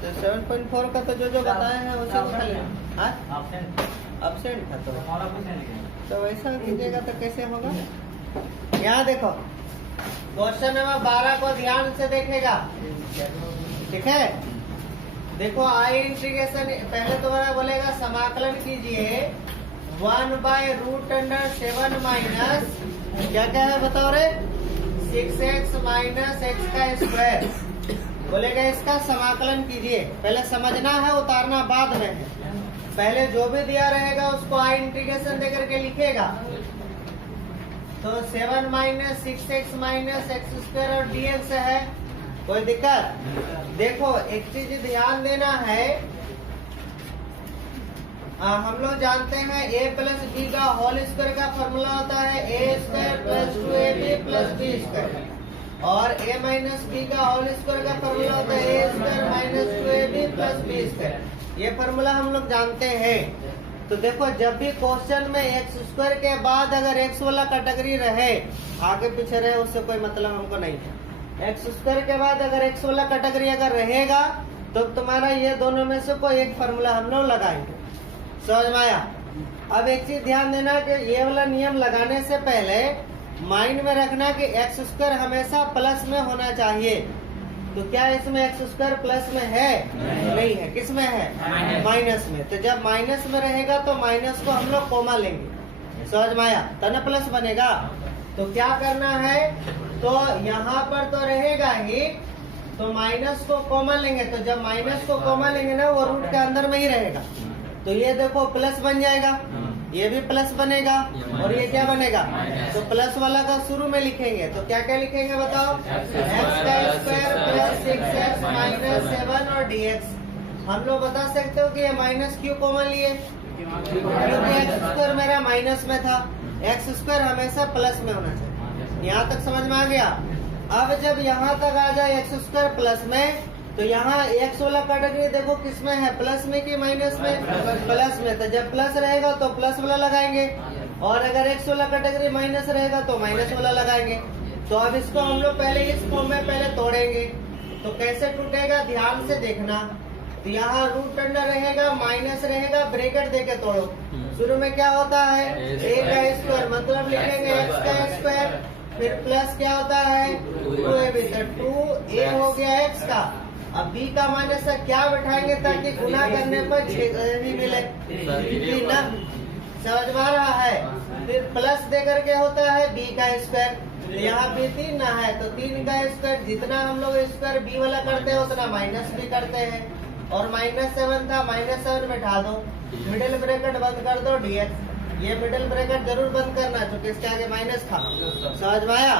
तो 7.4 का तो जो बताए हैं उसे लिखा लेना। एब्सेंट था तो वैसा कीजिएगा तो कैसे होगा। यहाँ देखो क्वेश्चन नंबर 12 को ध्यान से देखेगा, ठीक है। देखो आई इंटीग्रेशन पहले तुम्हारा बोलेगा समाकलन कीजिए 1/√7 माइनस क्या क्या है बताओ रे 6x माइनस x का स्क्वायर। बोलेगा इसका समाकलन कीजिए। पहले समझना है, उतारना बाद में है। पहले जो भी दिया रहेगा उसको आई इंटीग्रेशन देकर के लिखेगा। तो 7 minus 6x minus x square और dx है, कोई दिक्कत। देखो एक चीज ध्यान देना है, हम लोग जानते हैं a प्लस बी का होल स्क्वायर का फॉर्मूला होता है a square plus 2ab plus B square, और a माइनस बी का होल स्क्वायर का फॉर्मूला होता है a square minus 2ab plus B square. ये फॉर्मूला हम लोग जानते हैं। तो देखो जब भी क्वेश्चन में एक्स स्क्वायर के बाद अगर एक्स वाला कैटेगरी रहे, आगे पीछे रहे उससे कोई मतलब हमको नहीं है। एक्स स्क्वायर के बाद अगर एक्स वाला कैटेगरी अगर रहेगा तो तुम्हारा ये दोनों में से कोई एक फॉर्मूला हम लोग लगाएंगे। समझ में आया। अब एक चीज ध्यान देना कि ये वाला नियम लगाने से पहले माइंड में रखना कि एक्स स्क्वायर हमेशा प्लस में होना चाहिए। तो क्या इसमें एक्स स्क्वायर प्लस में है? नहीं है। किस में है? माइनस में। तो जब माइनस में रहेगा तो माइनस को हम लोग कॉमा लेंगे। समझ में आया, तब प्लस बनेगा। तो क्या करना है, तो यहाँ पर तो रहेगा ही, तो माइनस को कॉमन लेंगे। तो जब माइनस को कॉमन लेंगे ना, वो रूट के अंदर में ही रहेगा। तो ये देखो प्लस बन जाएगा, ये भी प्लस बनेगा, और ये क्या बनेगा, तो प्लस वाला का शुरू में लिखेंगे। तो क्या क्या लिखेंगे बताओ, एक्स का स्क्वायर प्लस 6x माइनस 7 और dx। हम लोग बता सकते हो कि ये माइनस क्यों कॉमन लिए, क्योंकि एक्स स्क्वायर मेरा माइनस में था। एक्स स्क्वायर हमेशा प्लस में होना चाहिए। यहाँ तक समझ में आ गया। अब जब यहाँ तक आ जाए एक्स स्क्वायर प्लस में, तो यहाँ एक्स वाला कैटेगरी देखो किस में है, प्लस में कि माइनस में? प्लस में। तो जब प्लस रहेगा तो प्लस वाला लगाएंगे, और अगर एक्स वाला कैटेगरी माइनस रहेगा तो माइनस वाला लगाएंगे। तो अब इसको हम लोग पहले इस फॉर्म में पहले तोड़ेंगे। तो कैसे टूटेगा ध्यान से देखना। तो यहाँ रूट अंडर रहेगा, माइनस रहेगा, ब्रैकेट देके तोड़ो। शुरू में क्या होता है, a का स्क्वायर, मतलब लिखेंगे x का स्क्वायर, फिर प्लस क्या होता है 2ab। तो 2a हो गया x का। अब b का माइनस से क्या बैठाएंगे ताकि गुना करने पर 6 भी मिले, ना समझ में आ रहा है। फिर प्लस दे करके होता है b का स्क्वायर। यहाँ भी 3 ना है, तो 3 का स्क्वायर, जितना हम लोग स्क्वायर b वाला करते हैं उतना माइनस भी करते हैं। और -7 था, -7 बैठा दो, मिडिल ब्रैकेट बंद कर दो dx। ये मिडिल ब्रैकेट जरूर बंद करना क्योंकि इसके आगे माइनस था। समझ में आया,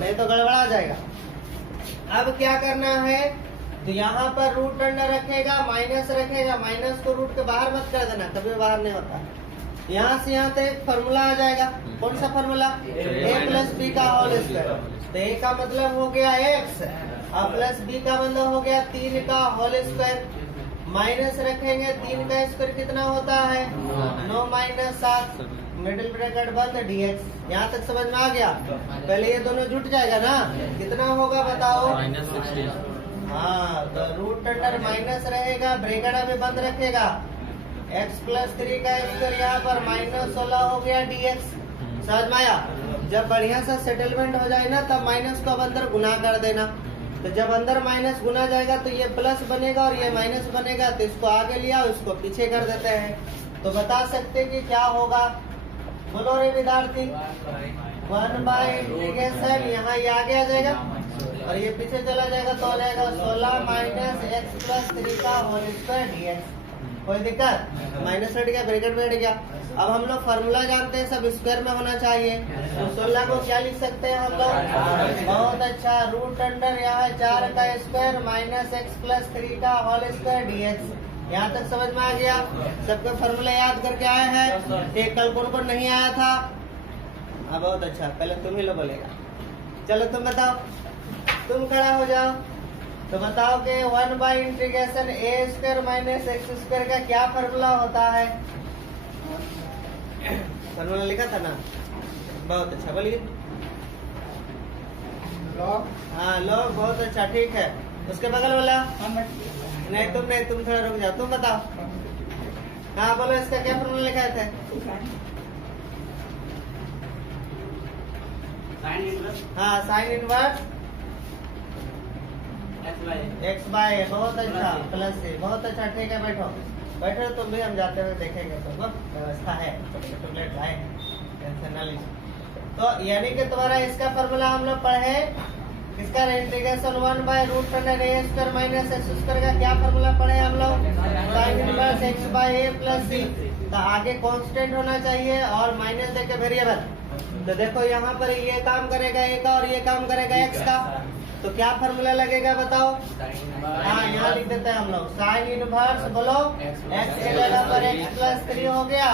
नहीं तो गड़बड़ा जाएगा। अब क्या करना है, तो यहाँ पर रूट अंडर रखेगा, माइनस रखेगा, माइनस को रूट के बाहर मत कर देना, कभी बाहर नहीं होता। यहाँ से यहाँ तक फॉर्मूला आ जाएगा। कौन सा फॉर्मूला, a प्लस बी का होल स्क्वायर। तो a का मतलब हो गया x, और प्लस b का मतलब हो गया 3 का होल स्क्वायर। माइनस रखेंगे, 3 का स्क्वायर कितना होता है 9 माइनस 7, मिडिल ब्रैकेट बंद dx। यहाँ तक समझ में आ गया। पहले ये दोनों जुट जाएगा ना, कितना होगा बताओ, हाँ। तो रूट अंडर माइनस रहेगा, ब्रैकेट अभी बंद रखेगा, x प्लस 3 का स्क्वायर यहाँ पर -16 हो गया dx। समझ में आया। जब बढ़िया सा सेटलमेंट हो जाए ना, तब माइनस को अब अंदर गुना कर देना। तो जब अंदर माइनस गुना जाएगा तो ये प्लस बनेगा और ये माइनस बनेगा। तो इसको आगे लिया, इसको पीछे कर देते हैं। तो बता सकते हैं कि क्या होगा, बोलो रे विद्यार्थी। 1/इंटीग्रेशन, यहाँ ये आगे आ जाएगा और ये पीछे चला जाएगा, तो हो जाएगा 16 माइनस x प्लस 3 का होल स्क्वायर dx। कोई दिक्कत, माइनस हट गया, ब्रैकेट में हट गया। अब हम लोग फॉर्मूला जानते हैं, सब स्क्वायर में होना चाहिए। तो 16 को क्या लिख सकते हैं हम लोग, बहुत अच्छा, रूट अंडर यहाँ 4 का स्क्वायर माइनस x प्लस 3 का होल स्क्वायर dx। यहाँ तक समझ में आ गया। सबके फॉर्मूला याद करके आए हैं, एक कल कौन नहीं आया था। हाँ बहुत अच्छा, पहले तुम ही लो बोलेगा। चलो तुम बताओ, तुम खड़ा हो जाओ। तो बताओ कि 1/इंटीग्रेशन a square minus x square का क्या फॉर्मूला होता है। फॉर्मूला लिखा था ना, बहुत अच्छा, बोलिए। हाँ लॉग, बहुत अच्छा, ठीक है। उसके बगल वाला नहीं तुम थोड़ा रुक जाओ, तुम बताओ। हाँ बोलो, इसका क्या फॉर्मूला लिखा था? हाँ साइन इनवर्स एक्स बाय ए। बहुत अच्छा, प्लस ए। बहुत अच्छा, ठीक है, बैठो बैठो तुम भी, हम जाते हुए देखेंगे। तुमको व्यवस्था है, चॉकलेट लाए, टेंशन ना लीजिए। तो यानी कि तुम्हारा इसका फॉर्मूला हम लोग पढ़े, इसका इंटीग्रेशन 1/√a² माइनस x² का क्या फॉर्मूला पढ़े हम लोग? साइन इनवर्स एक्स बाय ए प्लस सी। तो आगे कांस्टेंट होना चाहिए और माइनस देके वेरिएबल। तो देखो यहाँ पर ये काम करेगा ए का और ये काम करेगा एक्स का, तो क्या फॉर्मूला लगेगा बताओ? हाँ यहाँ लिख देते हैं हम लोग, साइन इनवर्स बोलो एक्स की जगह पर एक्स प्लस 3 हो गया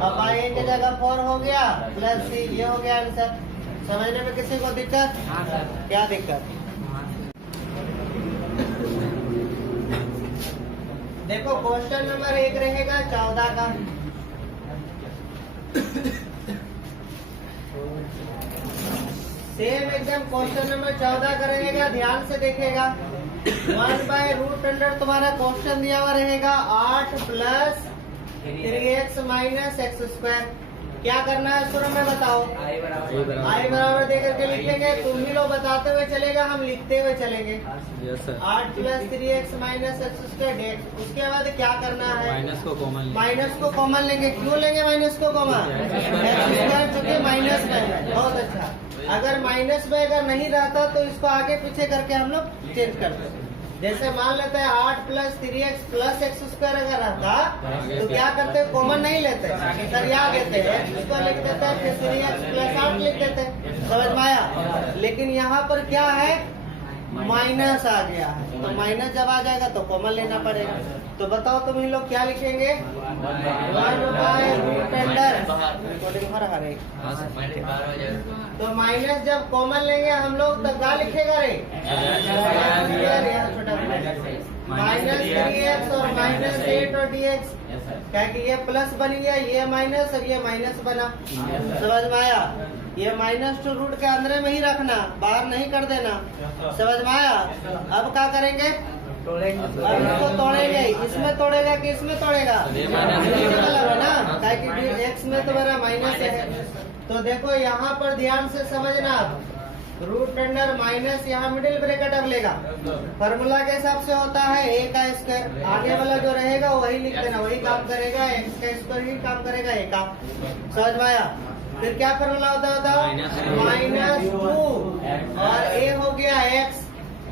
और बाई ए की जगह 4 हो गया प्लस सी। ये हो गया आंसर। समझने में किसी को दिक्कत? क्या दिक्कत? देखो क्वेश्चन नंबर 1 रहेगा 14 का। सेम एकदम क्वेश्चन नंबर 14 का रहेगा, ध्यान से देखेगा। 1/√, तुम्हारा क्वेश्चन दिया हुआ रहेगा 8 प्लस 3x माइनस x²। क्या करना है शुरू में बताओ? आई बराबर देकर के लिखेंगे। तुम ही लोग बताते हुए चलेगा, हम लिखते हुए चलेंगे। 8 plus 3x minus x² dx। उसके बाद क्या करना है? माइनस को कॉमन लेंगे। क्यों लेंगे माइनस को कॉमन? x² चूंकि माइनस में है। बहुत अच्छा। अगर माइनस में अगर नहीं रहता तो इसको आगे पीछे करके हम लोग चेंज करते हैं। जैसे मान लेते हैं 8 प्लस 3x प्लस x² अगर रहता तो क्या करते? कॉमन नहीं लेते, सरिया देते हैं, इसको लिख देते हैं, फिर 3x प्लस 8 लिख देते हैं। समझ में आया? लेकिन यहाँ पर क्या है? माइनस आ गया है, तो माइनस जब आ जाएगा तो कॉमन लेना पड़ेगा। तो बताओ तुम ही लोग क्या लिखेंगे? 1/√। तो माइनस जब कॉमन लेंगे हम लोग तब क्या लिखेगा रे? छोटा माइनस 3x और माइनस 8 और dx। क्या कि ये प्लस बन गया, ये माइनस और ये माइनस बना। समझ में आया? ये माइनस टू रूट के अंदर में ही रखना, बाहर नहीं कर देना। समझ में आया? अब क्या करेंगे? अब इसको तोड़ेंगे। इसमें तोड़ेगा कि इसमें तोड़ेगा? है ना, ताकि एक्स में तुम्हारा माइनस है। तो देखो यहाँ पर ध्यान से समझना, √, माइनस यहाँ मिडिल ब्रैकेट अब लेगा। फॉर्मूला के हिसाब से होता है a का स्क्वायर। आगे वाला जो रहेगा वही लिख देना, वही काम करेगा। x का स्क्वायर ही काम करेगा a का। समझ में आया? फिर क्या फॉर्मूला होता -2 और a हो गया x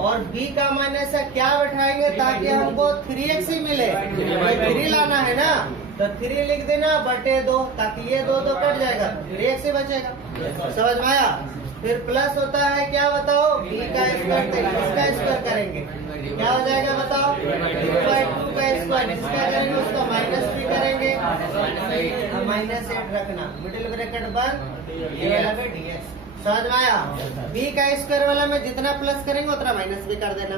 और b का माइनस है। क्या बैठाएंगे ताकि हमको 3x ही मिले? 3 लाना है ना, तो 3 लिख देना बटे 2, ताकि ये 2 कट जाएगा, 3x ही बचेगा। समझ में आया? फिर प्लस होता है क्या बताओ? b का स्क्वायर, इसका स्क्वायर करेंगे, क्या हो जाएगा बताओ? 2/2 का स्क्वायर। इसका करेंगे उसका माइनस भी करेंगे, -8 रखना, मिडिल ब्रैकेट बंद, ये वाला पे dx। समझ में आया? b का स्क्वायर वाला में जितना प्लस करेंगे उतना माइनस भी कर देना।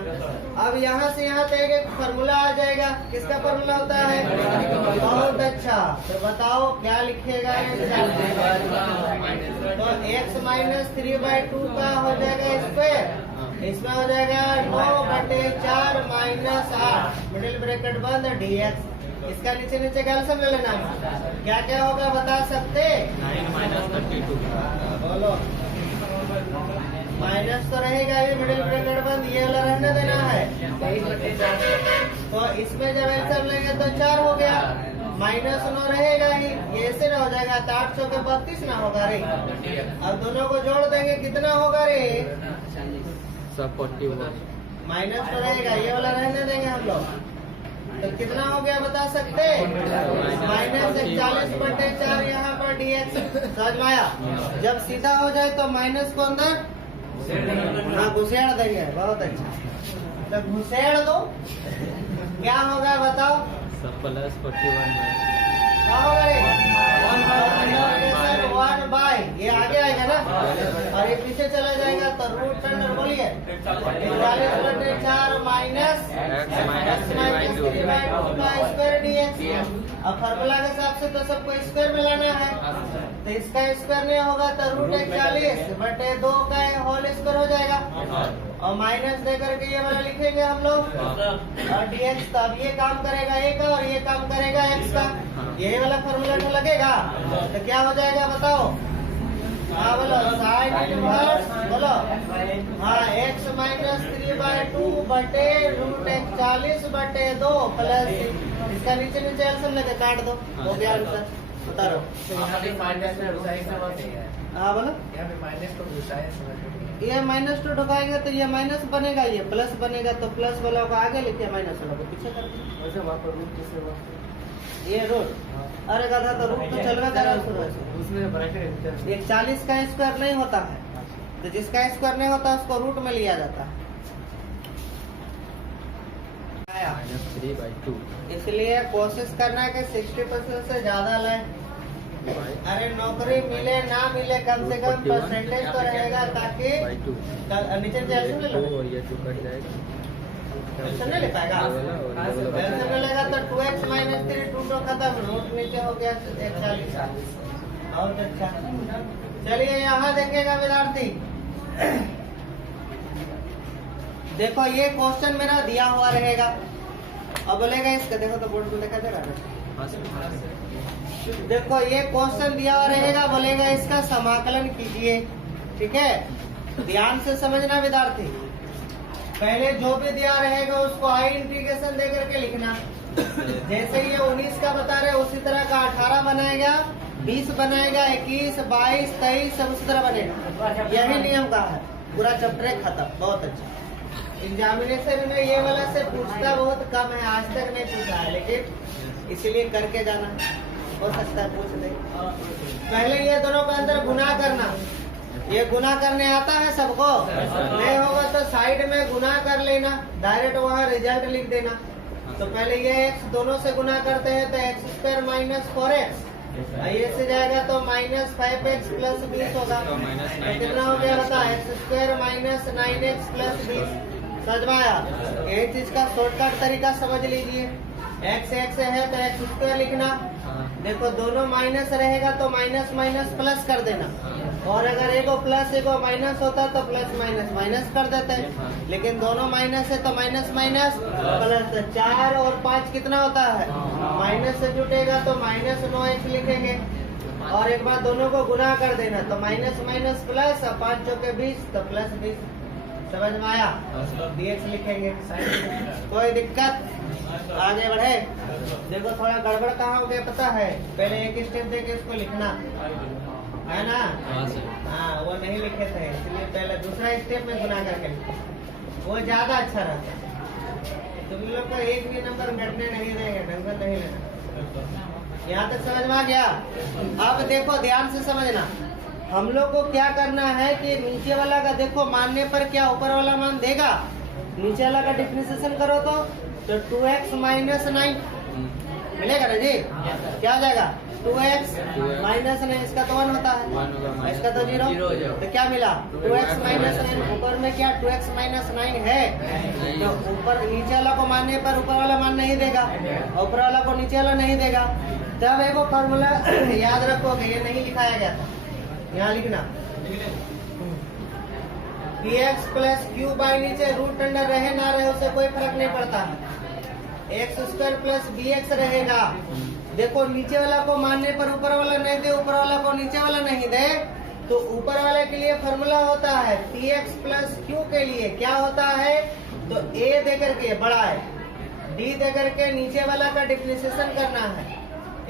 अब यहाँ से यहाँ तक एक फॉर्मूला आ जाएगा। किसका फॉर्मूला होता है? बहुत अच्छा। तो बताओ क्या लिखेगा? तो x माइनस 3/2 का हो जाएगा स्क्वायर, इसमें हो जाएगा 9/4 माइनस 8 मिडिल ब्रैकेट बंद dx। इसका नीचे नीचे कैल्सियम ले लेना। क्या क्या होगा बता सकते? 9 - 32। बोलो। माइनस तो रहेगा ही, मिडिल ब्रैकेट बंद, ये वाला रहने देना है। तो इसमें जब ऐसा लेंगे तो 4 हो गया, -9 रहेगा ही, ये ऐसे ना हो जाएगा। तो 800 के 32 ना होगा रे। अब दोनों को जोड़ देंगे, कितना होगा रे? सब 41। माइनस तो रहेगा, ये वाला रहने देंगे हम लोग। तो कितना हो गया बता सकते? -41/4 यहाँ पर dx। समझ में आया? जब सीधा हो जाए तो माइनस को अंदर घुसेड़ देंगे। बहुत अच्छा, तो घुसेड़ दो, क्या होगा बताओ? सब +41। क्या होगा रे? 1/, ये आगे आएगा ना और ये पीछे चला जाएगा तो √, बोलिए 41/4 माइनस x - 3/2 का स्क्वायर dx। अब फॉर्मूला के हिसाब से तो सबको स्क्वायर में लाना है, तो इसका स्क्वायर नहीं होगा तो √41/2 का होल स्क्वायर हो जाएगा। और माइनस दे करके ये वाला लिखेंगे हम लोग और dx। तो अब ये काम करेगा a का और ये काम करेगा x का, यही वाला फॉर्मूला तो लगेगा। तो क्या हो जाएगा बताओ? हाँ बोलो, साइन इनवर्स बोलो। हाँ x माइनस 3/2 बटे रूट x 40/2 प्लस इसका नीचे नीचे एल्सियम लेके काट दो, हो गया आंसर। बता रहा हाँ बोलो। ये माइनस टू ढुकाएंगे तो ये माइनस बनेगा, ये प्लस बनेगा, तो प्लस वाला को आगे लिखे, माइनस वाला को पीछे कर दो। ये रूट, अरे गधा तो रूट तो चल रहा था उसमें। ये 40 का स्क्वायर नहीं होता है, तो जिसका स्क्वायर नहीं होता उसको रूट में लिया जाता है। -3/2। इसलिए कोशिश करना है कि 60% से ज्यादा लें। अरे नौकरी मिले ना मिले कम से कम परसेंटेज तो रहेगा, ताकि नीचे से ऐसे ले लो, और ये 2 कट जाएगा, ऐसे नहीं ले पाएगा। ऐसे नहीं लेगा तो 2x माइनस 3 2 तो खत्म, रूट नीचे हो गया 40। और अच्छा चलिए यहाँ देखेगा विद्यार्थी, देखो ये क्वेश्चन मेरा दिया हुआ रहेगा। अब बोलेगा इसका, देखो तो बोर्ड में देखा दे रहा है। देखो ये क्वेश्चन दिया हुआ रहेगा, बोलेगा इसका समाकलन कीजिए। ठीक है, ध्यान से समझना विद्यार्थी। पहले जो भी दिया रहेगा उसको आई इंटीग्रेशन दे करके लिखना। जैसे ये 19 का बता रहे उसी तरह का 18 बनाएगा, 20 बनाएगा, 21, 22, 23 सब उसी तरह बनेगा। यही नियम का है, पूरा चैप्टर खत्म। बहुत अच्छा। एग्जामिनेशन में ये वाला से पूछता बहुत कम है, आज तक नहीं पूछा है, लेकिन इसीलिए करके जाना, हो सकता है पूछ दे। पहले ये दोनों के अंदर गुना करना, ये गुना करने आता है सबको? नहीं होगा तो साइड में गुना कर लेना, डायरेक्ट वहाँ रिजल्ट लिख देना। तो पहले ये x दोनों से गुना करते हैं तो x² माइनस 4x, ये से जाएगा तो माइनस 5x प्लस 20 होगा। तो कितना हो गया बता? x² minus 9x plus 20। समझ में आया? यही चीज का शॉर्टकट तरीका समझ लीजिए। x है तो x² लिखना। देखो दोनों माइनस रहेगा तो माइनस माइनस प्लस कर देना, और अगर एगो प्लस एगो माइनस होता तो प्लस माइनस माइनस कर देते हैं, लेकिन दोनों माइनस है तो माइनस माइनस प्लस। 4 और 5 कितना होता है? माइनस से जुटेगा तो माइनस 9x लिखेंगे, और एक बार दोनों को गुना कर देना तो माइनस माइनस प्लस, 5 चौके 20 तो प्लस 20। समझ में आया? dx लिखेंगे। कोई दिक्कत? आगे बढ़े। देखो थोड़ा गड़बड़ कहाँ हो गया पता है? पहले एक स्टेप देके इसको लिखना है ना। हाँ वो नहीं लिखे थे, इसलिए पहले दूसरा स्टेप में गुना करके लिखो, वो ज्यादा अच्छा रहता है। तुम लोग का एक भी नंबर घटने नहीं देंगे, टेंशन नहीं लेना। यहाँ तक समझ में आ गया? अब देखो ध्यान से समझना, हम लोग को क्या करना है कि नीचे वाला का देखो मानने पर क्या ऊपर वाला मान देगा। नीचे वाला का डिफरेंशिएशन करो तो 2x माइनस 9 मिलेगा ना जी? क्या हो जाएगा? 2x माइनस 9, इसका तो 1 होता है, इसका तो 0। तो क्या मिला? 2x minus 9। ऊपर में क्या 2x माइनस 9 है? तो ऊपर नीचे वाला को मानने पर ऊपर वाला मान नहीं देगा, ऊपर वाला को नीचे वाला नहीं देगा। तब एक फॉर्मूला याद रखोगे, ये नहीं लिखाया गया था, यहाँ लिखना px प्लस क्यू बाई नीचे रूट अंडर रहे ना रहे उससे कोई फर्क नहीं पड़ता है। x² प्लस bx रहेगा। देखो नीचे वाला को मानने पर ऊपर वाला नहीं दे, ऊपर वाला को नीचे वाला नहीं दे, तो ऊपर वाले के लिए फॉर्मूला होता है px प्लस क्यू के लिए क्या होता है? तो a दे करके बड़ा है, d दे करके नीचे वाला का डिफरेंशिएशन करना है,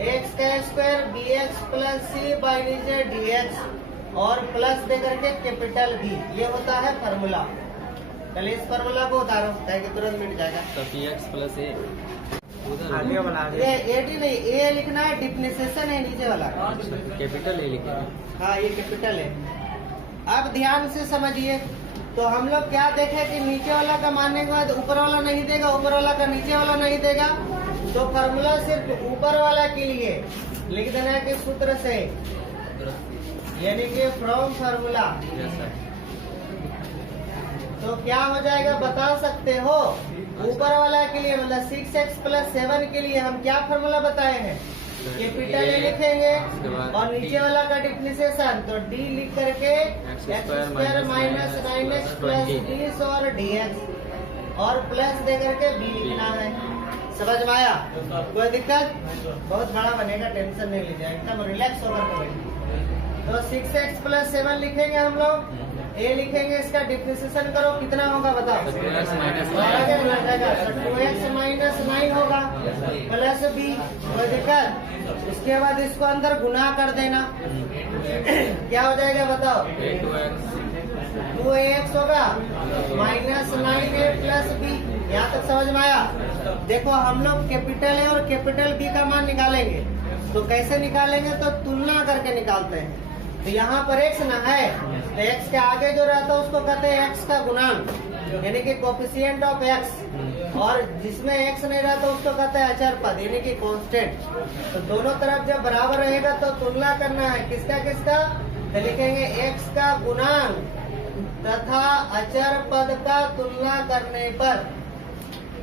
x का square bx plus c by नीचे dx, और प्लस दे करके कैपिटल B, ये होता है फॉर्मूला। चलिए इस फॉर्मूला को उतारो ताकि तुरंत मिट जाएगा। तो px प्लस a आगे वाला ये AD नहीं, A लिखना है, डिफरेंशिएशन है नीचे वाला, कैपिटल A लिखेंगे। हाँ ये कैपिटल है। अब ध्यान से समझिए, तो हम लोग क्या देखे कि नीचे वाला का मानने के बाद ऊपर वाला नहीं देगा, ऊपर वाला का नीचे वाला नहीं देगा, तो फॉर्मूला सिर्फ ऊपर वाला के लिए लिख देना है कि सूत्र से, यानी कि फ्रॉम फार्मूला। तो क्या हो जाएगा बता सकते हो? ऊपर वाला के लिए मतलब 6x प्लस 7 के लिए हम क्या फार्मूला बताए हैं? कैपिटल ए लिखेंगे उसके बाद और नीचे वाला का डिफरेंशिएशन तो डी लिख करके x x square square minus 9x plus 20 और dx और प्लस दे करके b लिखना है। समझ में आया? कोई दिक्कत? बहुत बड़ा बनेगा, टेंशन नहीं लीजिए, एकदम रिलैक्स होकर के बैठिए। तो 6x प्लस 7 लिखेंगे हम लोग, a लिखेंगे, इसका डिफरेंशिएशन करो कितना होगा बताओ? 2x माइनस 2x माइनस 9 होगा प्लस b। कोई दिक्कत? उसके बाद इसको अंदर गुना कर देना, क्या हो जाएगा बताओ? 2ax होगा माइनस 9a प्लस b। यहाँ तक समझ में आया? देखो हम लोग कैपिटल ए और कैपिटल बी का मान निकालेंगे, तो कैसे निकालेंगे? तो तुलना करके निकालते हैं। तो यहाँ पर x ना है तो x के आगे जो रहता है उसको कहते हैं x का गुणांक, यानी कि कोफिशिएंट ऑफ x, और जिसमें x नहीं रहता उसको कहते हैं अचर पद, यानी कि कांस्टेंट। तो दोनों तरफ जब बराबर रहेगा तो तुलना करना है, किसका किसका? तो लिखेंगे x का गुणांक तथा अचर पद का तुलना करने पर,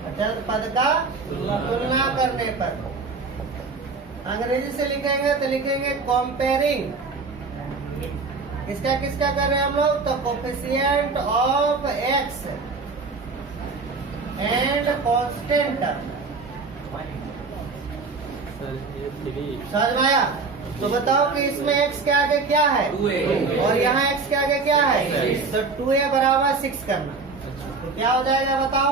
अचर पद का तुलना करने पर। अंग्रेजी से लिखेंगे तो लिखेंगे कंपेयरिंग, किसका किसका कर रहे हैं हम लोग? तो coefficient of x and constant. समझ में आया? तो बताओ कि इसमें x के आगे क्या है और यहाँ x के आगे क्या है? तो 2a बराबर 6 करना, तो क्या हो जाएगा बताओ?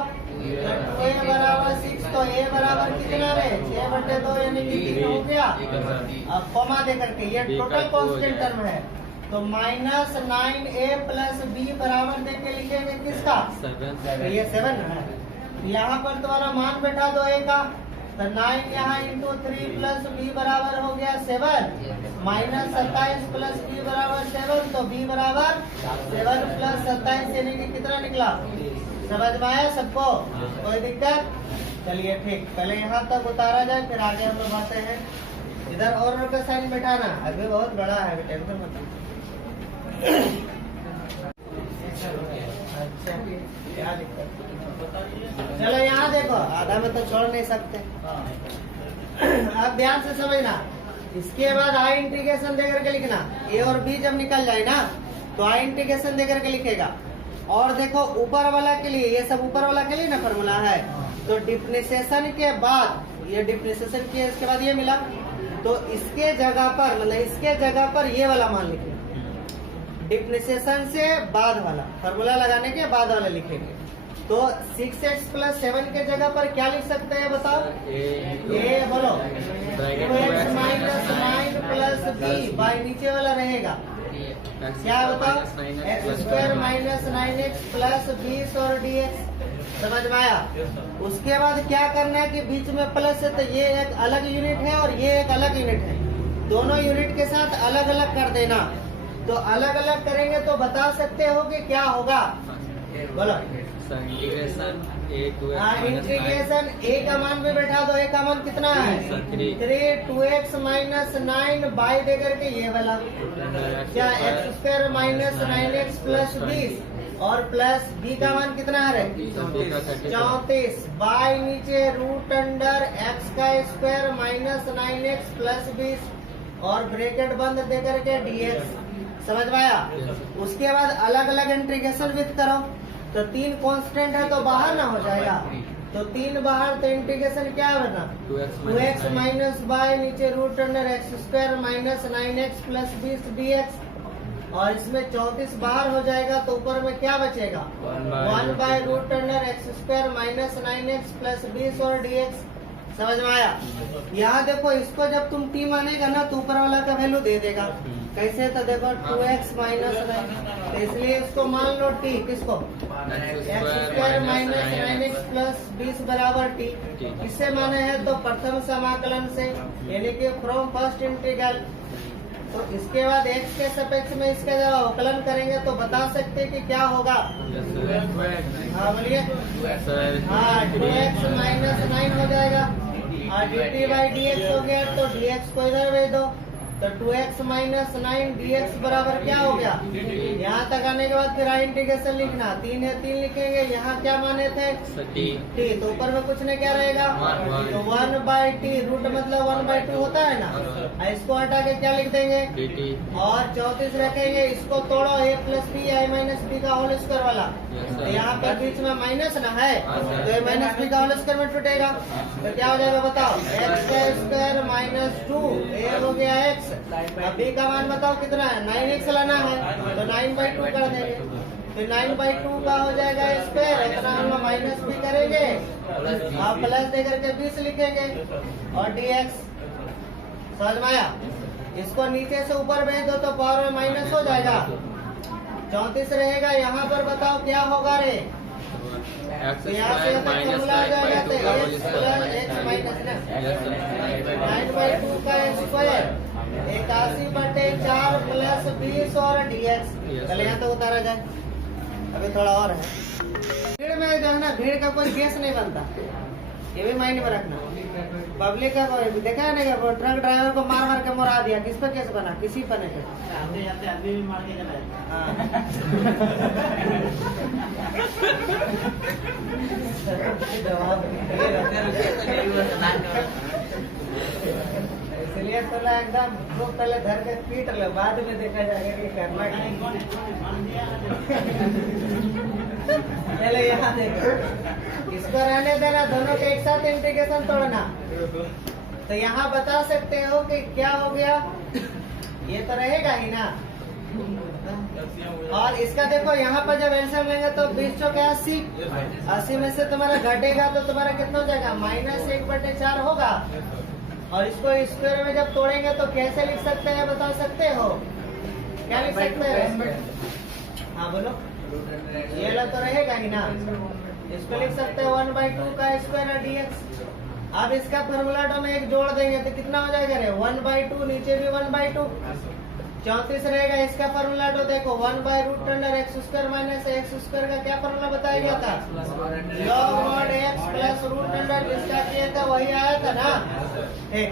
2a बराबर 6, तो a बराबर कितना है? 6/2 यानी कि 3 हो गया। अब कॉमा दे करके ये टोटल कांस्टेंट टर्म है, तो माइनस 9a प्लस b बराबर देख के लिखेंगे किसका? 7। ये 7 है। यहाँ पर तुम्हारा मान बैठा दो a का, तो 9 यहाँ इंटू 3 प्लस b बराबर हो गया 7, माइनस 27 प्लस b बराबर 7, तो b बराबर 7 प्लस 27 यानी कि कितना निकला? समझ में आया सबको? कोई दिक्कत? चलिए ठीक, पहले यहाँ तक उतारा जाए फिर आगे हम लोग आते हैं। इधर और का साइन बैठाना, अभी बहुत बड़ा है, टेंशन मत। अच्छा क्या दिक्कत? चलो यहाँ देखो, आधा में तो छोड़ नहीं सकते। अब ध्यान से समझना, इसके बाद आई इंटीग्रेशन देकर के लिखना। ए और बी जब निकल जाए ना तो आई इंटीग्रेशन देकर के लिखेगा। और देखो ऊपर वाला के लिए, ये सब ऊपर वाला के लिए ना फॉर्मूला है, तो डिफरेंशिएशन के बाद ये डिफरेंशिएशन किया, इसके बाद ये मिला, तो इसके जगह पर मतलब इसके जगह पर ये वाला मान लिखेंगे। डिफरेंशिएशन से बाद वाला, फॉर्मूला लगाने के बाद वाला लिखेंगे। तो 6x प्लस 7 के जगह पर क्या लिख सकते हैं बताओ? ये बोलो 2x minus 9 plus b by नीचे वाला रहेगा क्या बताओ? X square minus 9x plus 20 और dx। समझ में आया? उसके बाद क्या करना है कि बीच में प्लस है तो ये एक अलग यूनिट है और ये एक अलग यूनिट है, दोनों यूनिट के साथ अलग अलग कर देना। तो अलग अलग करेंगे तो बता सकते हो कि क्या होगा? बोलो। इंटीग्रेशन इंटीग्रेशन a का मान भी बैठा दो, a का मान कितना है? 3 2x माइनस 9 बाई दे करके ये वाला क्या x square minus 9x plus 20 और प्लस b का मान कितना है? 34 बाई नीचे रूट अंडर x का स्क्वायर माइनस 9x प्लस 20 और ब्रैकेट बंद दे करके dx। समझ में आया? उसके बाद अलग अलग इंटीग्रेशन विथ करो, तो 3 कांस्टेंट है तो बाहर ना हो जाएगा, तो 3 बाहर, तो इंटीग्रेशन क्या बना? 2x माइनस बाई नीचे root under x square minus 9x plus 20 dx, और इसमें 34 बाहर हो जाएगा तो ऊपर में क्या बचेगा? 1 by root under x square minus 9x plus 20 और dx। समझ में आया? यहाँ देखो, इसको जब तुम t मानेगा ना तो ऊपर वाला का वैल्यू दे देगा। कैसे? तो देखो 2x माइनस 9, तो इसलिए इसको मान लो t, किसको? X square minus 9x plus 20 बराबर t। इससे माने है तो प्रथम समाकलन से, यानी कि फ्रॉम फर्स्ट इंटीग्रल। तो इसके बाद x के सापेक्ष में इसका जब अवकलन करेंगे तो बता सकते हैं कि क्या होगा? हाँ बोलिए। हाँ 2x माइनस 9 हो जाएगा और dt बाई dx हो गया, तो dx को इधर भेज दो, तो 2x माइनस 9 dx बराबर क्या हो गया? यहाँ तक आने के बाद फिर इंटीग्रेशन लिखना, 3 है 3 लिखेंगे। यहाँ क्या माने थे? टी। t, तो ऊपर में कुछ नहीं क्या रहेगा? तो 1/t, रूट मतलब 1/2 होता है ना, इसको हटा के क्या लिख देंगे? dt। और 34 रखेंगे, इसको तोड़ो, a plus B I minus B का होल स्क्वायर वाला। तो यहाँ पर बीच में माइनस ना है, तो a माइनस बी का होल स्क्वायर में टूटेगा, तो क्या हो जाएगा बताओ? x का स्क्वायर माइनस 2, a हो गया x। अब b का मान बताओ कितना है? 9x लाना है, तो 9/2 कर देंगे, तो 9/2 का हो जाएगा स्क्वायर, इतना हम लोग माइनस भी करेंगे और प्लस दे करके 20 लिखेंगे और dx। समझ में आया? इसको नीचे से ऊपर भेज दो तो पावर में माइनस हो जाएगा, 34 रहेगा। यहाँ पर बताओ क्या होगा रे? तो यहाँ से फॉर्मूला आ जाएगा, तो x प्लस x माइनस ना 9/2 का स्क्वायर 81/4 प्लस 20 और dx। चले यहाँ तो उतारा जाए, अभी थोड़ा और है। भीड़ में जो है ना, भीड़ का कोई केस नहीं बनता, ये भी माइंड में रखना। पब्लिक का कोई देखा है नहीं, ट्रक ड्राइवर को मार मार के मरा दिया, किस पर केस बना? किसी पर नहीं। आदमी भी मार के इसलिए तो एकदम लोग पहले धर के पीट लो, बाद में देखा जाएगा कि करना पहले यहाँ देखो, इसको रहने देना, दोनों के एक साथ इंटीग्रेशन तोड़ना। तो यहाँ बता सकते हो कि क्या हो गया, ये तो रहेगा ही ना। और इसका देखो यहाँ पर जब एलसीएम लेंगे तो 20 चौके 80 में से तुम्हारा घटेगा तो तुम्हारा कितना हो जाएगा? -1/4 होगा। और इसको स्क्वायर में जब तोड़ेंगे तो कैसे लिख सकते हैं, बता सकते हो? क्या लिख सकते हैं? हाँ बोलो, ये लो तो रहेगा ही ना, इसको लिख सकते हो 1/2 का स्क्वायर dx। अब इसका फॉर्मूला में एक जोड़ देंगे तो कितना हो जाएगा रे? 1/2, नीचे भी 1/2, 34 रहेगा। इसका फॉर्मूला देखो, 1/√x² माइनस x² का क्या फॉर्मूला बताया गया था? log mod x प्लस √, जिसका किया था वही आया था ना। ठीक,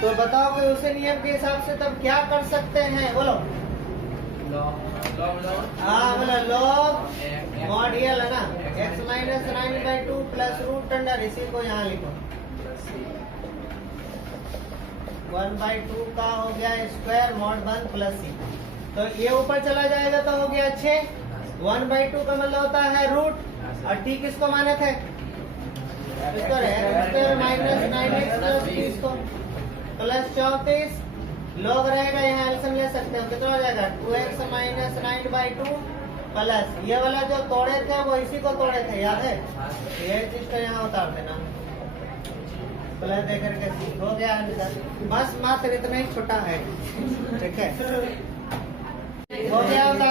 तो बताओ कि उसी नियम के हिसाब से तब क्या कर सकते हैं, बोलो। हाँ बोलो, log mod ये है ना, x माइनस 9/2 प्लस √, इसी को यहाँ लिखो। 1/2 का हो गया स्क्वायर mod 1 प्लस c, तो ये ऊपर चला जाएगा तो हो गया 6। 1/2 का मतलब होता है रूट, और t किसको माने थे? माइनस 9x प्लस 20 को प्लस 34 लोग रहेगा, यहाँ एलसीएम ले सकते हो, कितना हो जाएगा? 2x माइनस 9/2 प्लस ये वाला जो तोड़े थे वो इसी को तोड़े थे, याद है? ये चीज को यहाँ उतार देना, प्लस दे करके हो गया। बस मात्र इतना ही छोटा है, ठीक है, हो गया।